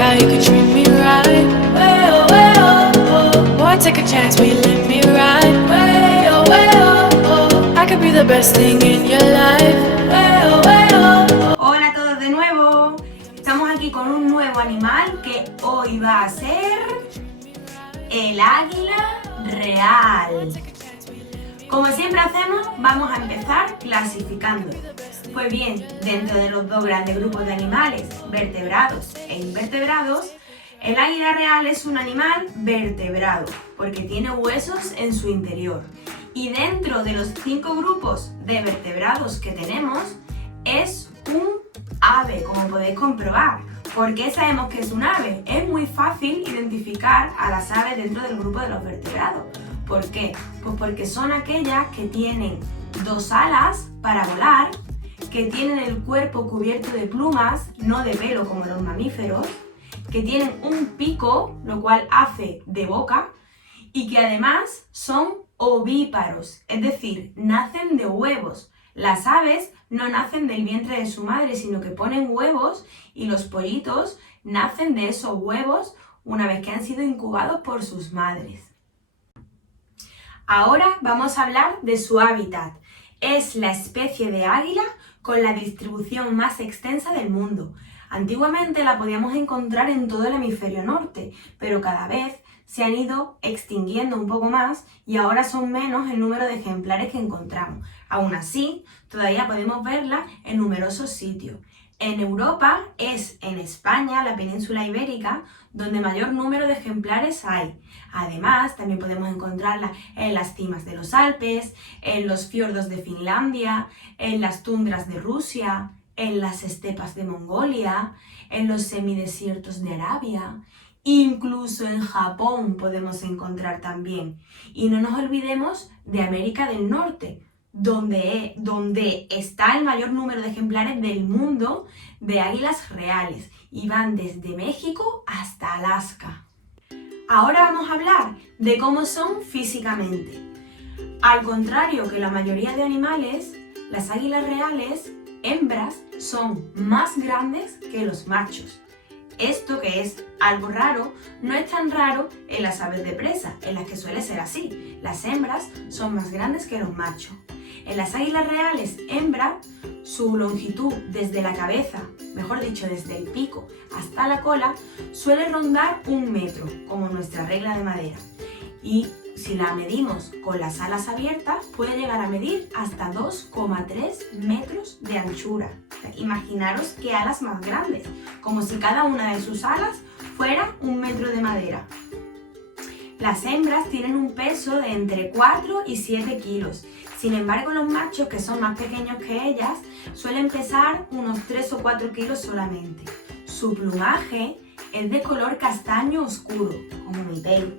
guy who could treat me right. Way oh, way oh, oh. Boy, take a chance, will you let me ride? Way oh, oh. I could be the best thing in your life. Way oh. Hola a todos de nuevo. Estamos aquí con un nuevo animal que hoy va a ser el águila real. Como siempre hacemos, vamos a empezar clasificando. Pues bien, dentro de los dos grandes grupos de animales, vertebrados e invertebrados, el águila real es un animal vertebrado, porque tiene huesos en su interior. Y dentro de los 5 grupos de vertebrados que tenemos, es un ave, como podéis comprobar. ¿Por qué sabemos que es un ave? Es muy fácil identificar a las aves dentro del grupo de los vertebrados. ¿Por qué? Pues porque son aquellas que tienen 2 alas para volar, que tienen el cuerpo cubierto de plumas, no de pelo como los mamíferos, que tienen un pico, lo cual hace de boca, y que además son ovíparos, es decir, nacen de huevos. Las aves no nacen del vientre de su madre, sino que ponen huevos y los pollitos nacen de esos huevos una vez que han sido incubados por sus madres. Ahora vamos a hablar de su hábitat. Es la especie de águila con la distribución más extensa del mundo. Antiguamente la podíamos encontrar en todo el hemisferio norte, pero cada vez se han ido extinguiendo un poco más y ahora son menos el número de ejemplares que encontramos. Aún así, todavía podemos verla en numerosos sitios. En Europa es en España, la península ibérica, donde mayor número de ejemplares hay. Además, también podemos encontrarla en las cimas de los Alpes, en los fiordos de Finlandia, en las tundras de Rusia, en las estepas de Mongolia, en los semidesiertos de Arabia, incluso en Japón podemos encontrar también. Y no nos olvidemos de América del Norte, donde está el mayor número de ejemplares del mundo de águilas reales y van desde México hasta Alaska. Ahora vamos a hablar de cómo son físicamente. Al contrario que la mayoría de animales, las águilas reales, hembras, son más grandes que los machos. Esto, que es algo raro, no es tan raro en las aves de presa, en las que suele ser así. Las hembras son más grandes que los machos. En las águilas reales hembra, su longitud desde la cabeza, mejor dicho desde el pico hasta la cola, suele rondar 1 metro, como nuestra regla de madera. Y si la medimos con las alas abiertas, puede llegar a medir hasta 2,3 metros de anchura. Imaginaros qué alas más grandes, como si cada una de sus alas fuera 1 metro de madera. Las hembras tienen un peso de entre 4 y 7 kilos. Sin embargo, los machos, que son más pequeños que ellas, suelen pesar unos 3 o 4 kilos solamente. Su plumaje es de color castaño oscuro, como mi pelo.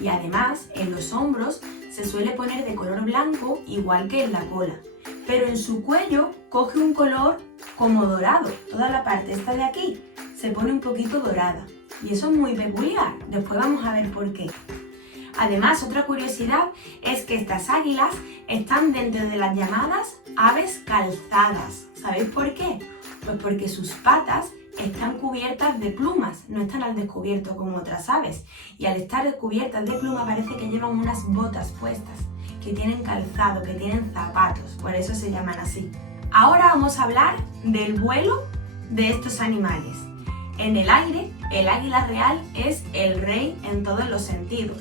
Y además, en los hombros se suele poner de color blanco, igual que en la cola. Pero en su cuello coge un color como dorado. Toda la parte esta de aquí se pone un poquito dorada. Y eso es muy peculiar. Después vamos a ver por qué. Además, otra curiosidad es que estas águilas están dentro de las llamadas aves calzadas. ¿Sabéis por qué? Pues porque sus patas están cubiertas de plumas, no están al descubierto como otras aves. Y al estar cubiertas de pluma parece que llevan unas botas puestas, que tienen calzado, que tienen zapatos, por eso se llaman así. Ahora vamos a hablar del vuelo de estos animales. En el aire, el águila real es el rey en todos los sentidos.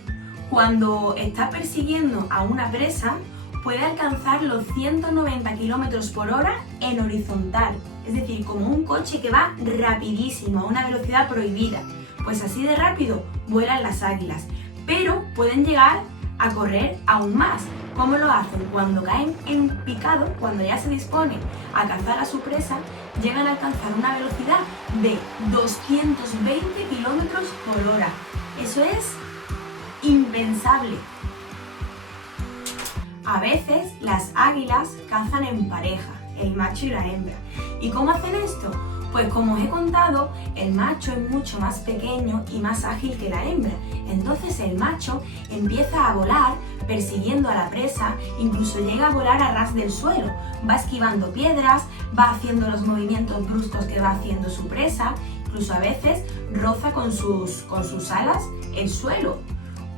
Cuando está persiguiendo a una presa, puede alcanzar los 190 km por hora en horizontal, es decir, como un coche que va rapidísimo, a una velocidad prohibida. Pues así de rápido vuelan las águilas, pero pueden llegar a correr aún más. ¿Cómo lo hacen? Cuando caen en picado, cuando ya se disponen a cazar a su presa, llegan a alcanzar una velocidad de 220 km por hora. Eso es impensable. A veces las águilas cazan en pareja, el macho y la hembra. ¿Y cómo hacen esto? Pues como os he contado, el macho es mucho más pequeño y más ágil que la hembra. Entonces el macho empieza a volar persiguiendo a la presa, incluso llega a volar a ras del suelo. Va esquivando piedras, va haciendo los movimientos bruscos que va haciendo su presa incluso a veces roza con sus alas el suelo.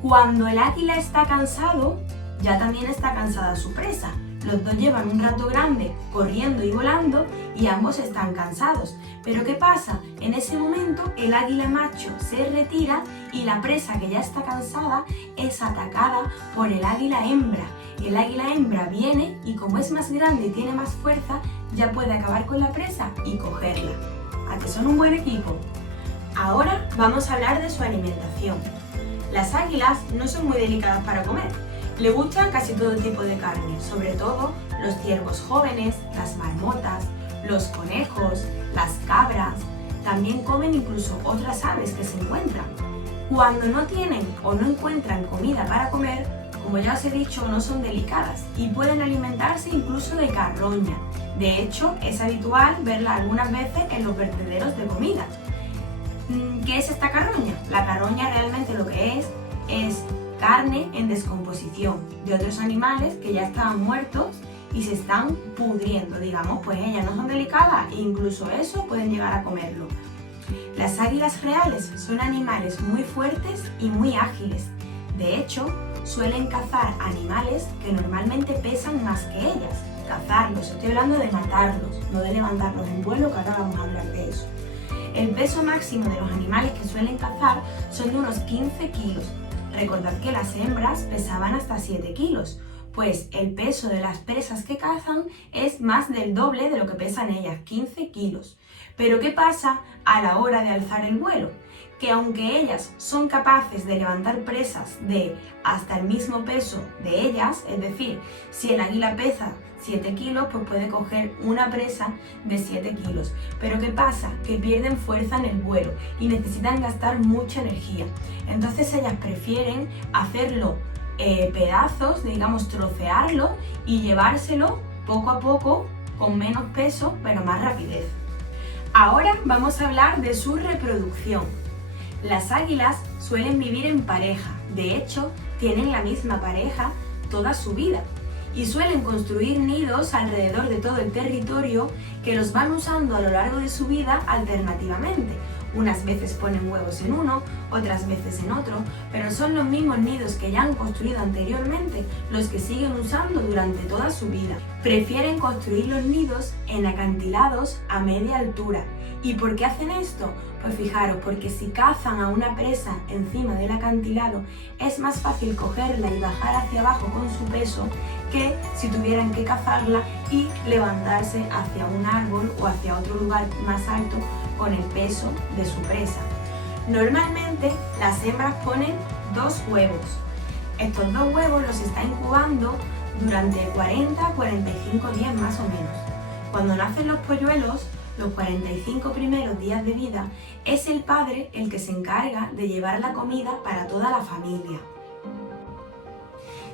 Cuando el águila está cansado, ya también está cansada su presa. Los dos llevan un rato grande corriendo y volando y ambos están cansados. Pero ¿qué pasa? En ese momento el águila macho se retira y la presa, que ya está cansada, es atacada por el águila hembra. El águila hembra viene y, como es más grande y tiene más fuerza, ya puede acabar con la presa y cogerla. ¿A que son un buen equipo? Ahora vamos a hablar de su alimentación. Las águilas no son muy delicadas para comer. Le gusta casi todo tipo de carne, sobre todo los ciervos jóvenes, las marmotas, los conejos, las cabras. También comen incluso otras aves que se encuentran. Cuando no tienen o no encuentran comida para comer, como ya os he dicho, no son delicadas y pueden alimentarse incluso de carroña. De hecho, es habitual verla algunas veces en los vertederos de comida. ¿Qué es esta carroña? La carroña realmente lo que es carne en descomposición de otros animales que ya estaban muertos y se están pudriendo, digamos. Pues ellas no son delicadas e incluso eso pueden llegar a comerlo. Las águilas reales son animales muy fuertes y muy ágiles. De hecho, suelen cazar animales que normalmente pesan más que ellas. Cazarlos, estoy hablando de matarlos, no de levantarlos en vuelo, que ahora vamos a hablar de eso. El peso máximo de los animales que suelen cazar son de unos 15 kilos. Recordad que las hembras pesaban hasta 7 kilos, pues el peso de las presas que cazan es más del doble de lo que pesan ellas, 15 kilos. Pero ¿qué pasa a la hora de alzar el vuelo? Que aunque ellas son capaces de levantar presas de hasta el mismo peso de ellas, es decir, si el águila pesa 7 kilos, pues puede coger una presa de 7 kilos. Pero ¿qué pasa? Que pierden fuerza en el vuelo y necesitan gastar mucha energía. Entonces ellas prefieren hacerlo pedazos, digamos trocearlo y llevárselo poco a poco con menos peso, pero más rapidez. Ahora vamos a hablar de su reproducción. Las águilas suelen vivir en pareja, de hecho tienen la misma pareja toda su vida y suelen construir nidos alrededor de todo el territorio que los van usando a lo largo de su vida alternativamente. Unas veces ponen huevos en uno, otras veces en otro, pero son los mismos nidos que ya han construido anteriormente los que siguen usando durante toda su vida. Prefieren construir los nidos en acantilados a media altura. ¿Y por qué hacen esto? Pues fijaros, porque si cazan a una presa encima del acantilado es más fácil cogerla y bajar hacia abajo con su peso que si tuvieran que cazarla y levantarse hacia un árbol o hacia otro lugar más alto con el peso de su presa. Normalmente las hembras ponen 2 huevos. Estos 2 huevos los está incubando durante 40 a 45 días más o menos. Cuando nacen los polluelos, los 45 primeros días de vida, es el padre el que se encarga de llevar la comida para toda la familia.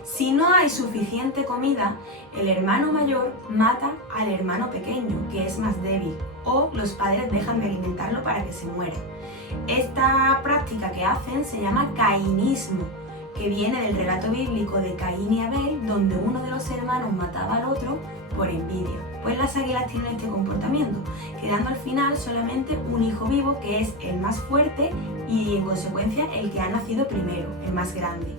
Si no hay suficiente comida, el hermano mayor mata al hermano pequeño, que es más débil, o los padres dejan de alimentarlo para que se muera. Esta práctica que hacen se llama cainismo, que viene del relato bíblico de Caín y Abel, donde uno de los hermanos mataba al otro por envidia. Pues las águilas tienen este comportamiento, quedando al final solamente un hijo vivo, que es el más fuerte y en consecuencia el que ha nacido primero, el más grande.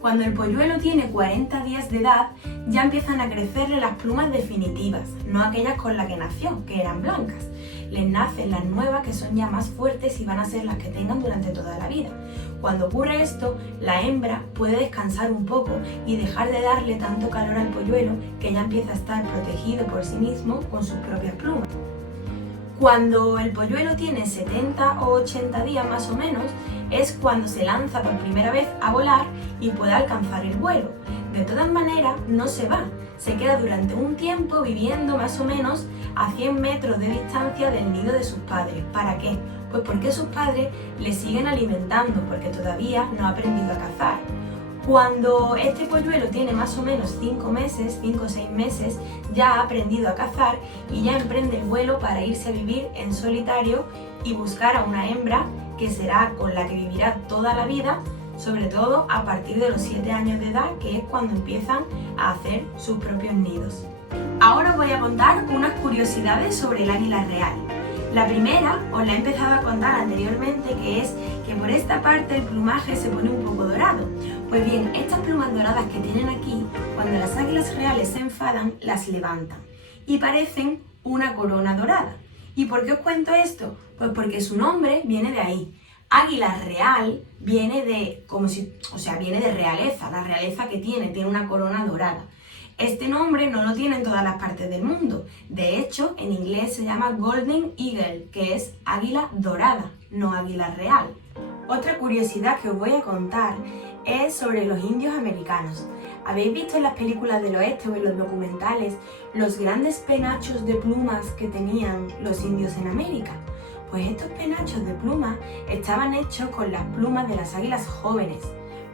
Cuando el polluelo tiene 40 días de edad, ya empiezan a crecerle las plumas definitivas, no aquellas con las que nació, que eran blancas. Les nacen las nuevas, que son ya más fuertes y van a ser las que tengan durante toda la vida. Cuando ocurre esto, la hembra puede descansar un poco y dejar de darle tanto calor al polluelo, que ya empieza a estar protegido por sí mismo con sus propias plumas. Cuando el polluelo tiene 70 o 80 días más o menos, es cuando se lanza por primera vez a volar y puede alcanzar el vuelo. De todas maneras, no se va, se queda durante un tiempo viviendo más o menos a 100 metros de distancia del nido de sus padres. ¿Para qué? Pues porque sus padres le siguen alimentando, porque todavía no ha aprendido a cazar. Cuando este polluelo tiene más o menos 5 o 6 meses, ya ha aprendido a cazar y ya emprende el vuelo para irse a vivir en solitario y buscar a una hembra que será con la que vivirá toda la vida, sobre todo a partir de los 7 años de edad, que es cuando empiezan a hacer sus propios nidos. Ahora os voy a contar unas curiosidades sobre el águila real. La primera os la he empezado a contar anteriormente, que es que por esta parte el plumaje se pone un poco dorado. Pues bien, estas plumas doradas que tienen aquí, cuando las águilas reales se enfadan, las levantan y parecen una corona dorada. ¿Y por qué os cuento esto? Pues porque su nombre viene de ahí. Águila real viene de, viene de realeza, la realeza que tiene una corona dorada. Este nombre no lo tiene en todas las partes del mundo. De hecho, en inglés se llama Golden Eagle, que es águila dorada, no águila real. Otra curiosidad que os voy a contar es sobre los indios americanos. ¿Habéis visto en las películas del oeste o en los documentales los grandes penachos de plumas que tenían los indios en América? Pues estos penachos de plumas estaban hechos con las plumas de las águilas jóvenes.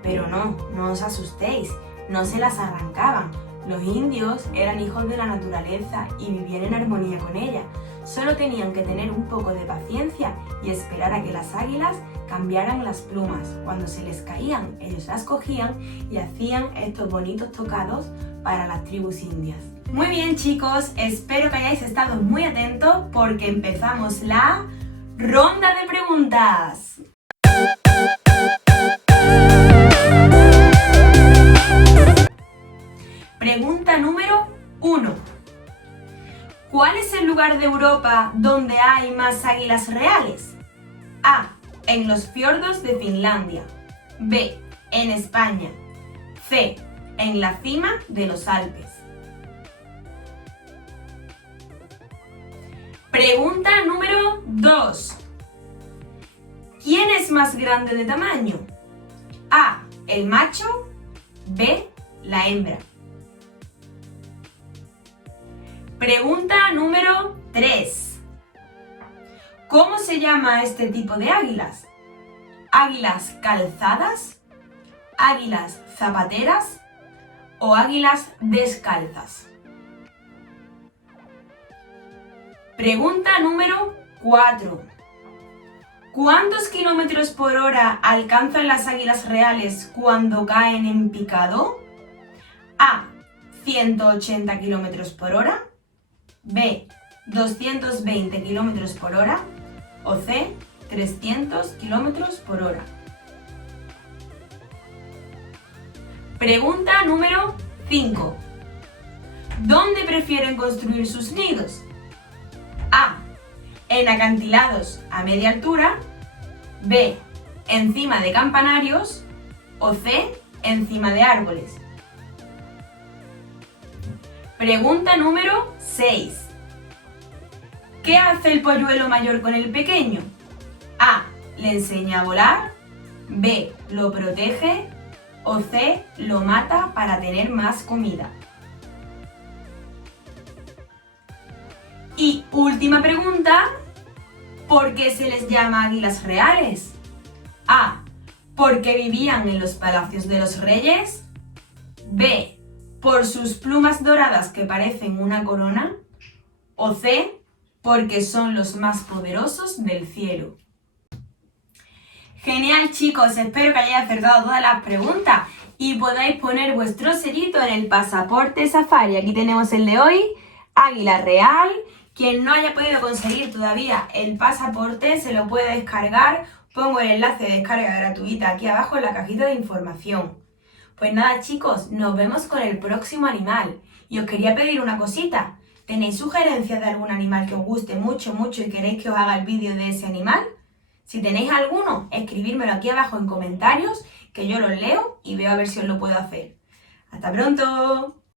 Pero no os asustéis, no se las arrancaban. Los indios eran hijos de la naturaleza y vivían en armonía con ella. Solo tenían que tener un poco de paciencia y esperar a que las águilas cambiaran las plumas. Cuando se les caían, ellos las cogían y hacían estos bonitos tocados para las tribus indias. Muy bien, chicos, espero que hayáis estado muy atentos porque empezamos la ronda de preguntas. Pregunta número 1. ¿Cuál es el lugar de Europa donde hay más águilas reales? A. En los fiordos de Finlandia. B. En España. C. En la cima de los Alpes. Pregunta número 2. ¿Quién es más grande de tamaño? A. El macho. B. La hembra. Pregunta número 3. ¿Cómo se llama este tipo de águilas? ¿Águilas calzadas? ¿Águilas zapateras? ¿O águilas descalzas? Pregunta número 4. ¿Cuántos kilómetros por hora alcanzan las águilas reales cuando caen en picado? A. 180 kilómetros por hora. B. 220 kilómetros por hora. O C. 300 kilómetros por hora. Pregunta número 5. ¿Dónde prefieren construir sus nidos? A. En acantilados a media altura. B. Encima de campanarios. O C. Encima de árboles. Pregunta número 6. ¿Qué hace el polluelo mayor con el pequeño? A. Le enseña a volar. B. Lo protege. O C. Lo mata para tener más comida. Y última pregunta. ¿Por qué se les llama águilas reales? A. Porque vivían en los palacios de los reyes. B. Por sus plumas doradas que parecen una corona. O C. Porque son los más poderosos del cielo. Genial, chicos, espero que hayáis acertado todas las preguntas y podáis poner vuestro sellito en el pasaporte Safari. Aquí tenemos el de hoy, águila real. Quien no haya podido conseguir todavía el pasaporte se lo puede descargar. Pongo el enlace de descarga gratuita aquí abajo en la cajita de información. Pues nada, chicos, nos vemos con el próximo animal. Y os quería pedir una cosita. ¿Tenéis sugerencias de algún animal que os guste mucho y queréis que os haga el vídeo de ese animal? Si tenéis alguno, escribírmelo aquí abajo en comentarios, que yo los leo y veo a ver si os lo puedo hacer. ¡Hasta pronto!